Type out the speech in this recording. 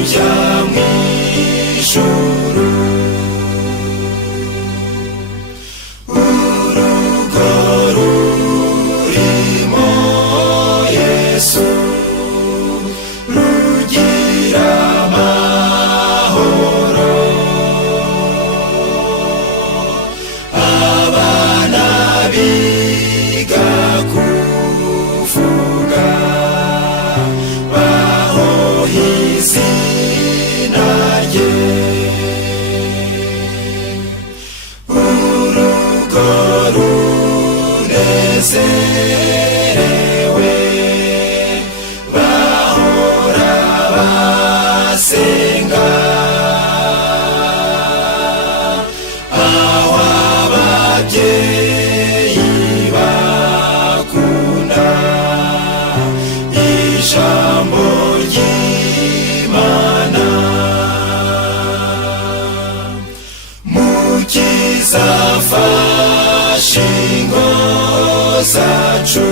kujya mu ijuru. Urugo rurimo Yesu rugira amahoro. Abana biga kuvuga bahoye izina rye. Urugo runezerewe bahora basenga. Aho ababyeyi bakunda ijambo ry'Imana. Mukiza afashe ingo zacu